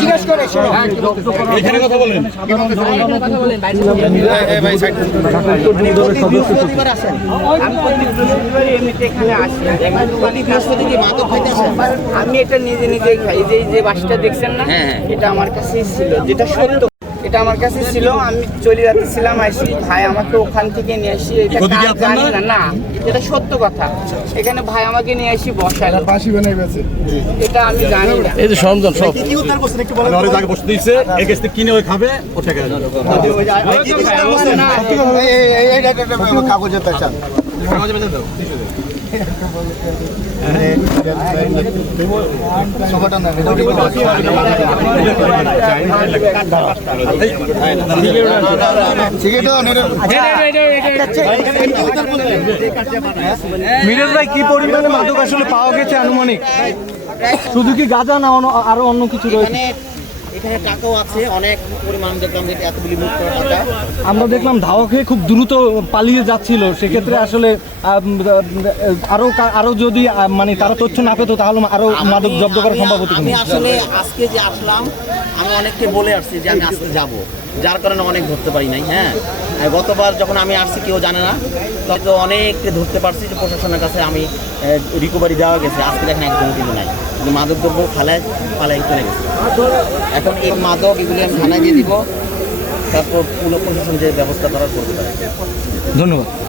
জিজ্ঞেস করে এখানে কথা বলেন। আমি এটা নিজে নিজেই খাই, যে বাসটা দেখছেন না, এটা আমার কাছেই ছিল, যেটা সত্য, এটা আমার কাছে ছিল। আমি চলে যাচ্ছিলাম, আসি ভাই আমাকে ওখান থেকে নিয়ে আসি, এটা জানি না, না এটা সত্য কথা। এখানে ভাই আমাকে নিয়ে আসি বসায়, এটা আমি জানি না। এই যে সরঞ্জাম সব কি উদ্ধার করছেন একটু বলেন। আরে জায়গা বসতে দিয়েছে, এই কাছে কিনে ওই খাবে, ও টাকা দেবে। এই কাগজের পেছান কাগজে বেঁধে দাও। সবাটা না মিরাজ ভাই, কি পরিমাণে মাদক আসলে পাওয়া গেছে আনুমানিক? শুধু কি গাঁজা না আরো অন্য কিছু রয়েছে? এখানে টাকাও আছে, অনেক পরিমাণ দেখলাম যে এতগুলি মুখ করা টাকা। আমরা দেখলাম ধাওয়া খেয়ে খুব দ্রুত পালিয়ে যাচ্ছিল, সেক্ষেত্রে আসলে আরো যদি মানে তারা তথ্য না পেতো তাহলে আরো মাদক জব্দ করা সম্ভব হতো। আমি আসলে আজকে যে আসলাম, আমি অনেককে বলে আসছি যে আমি আজকে যাব, যার কারণে অনেক ধরতে পারি নাই। হ্যাঁ, গতবার যখন আমি আসছি কেউ জানে না, তো অনেককে ধরতে পারছি, যে প্রশাসনের কাছে আমি রিকভারি দেওয়া গেছে। আজকে দেখেন একদম কিন্তু নাই, কিন্তু মাদক দ্রব্য পালায় চলে গেছে। এখন এই মাদক এগুলি আমি থানায় দিয়ে দিব, তারপর পুরো প্রশাসন যে ব্যবস্থা করার করতে পারে। ধন্যবাদ।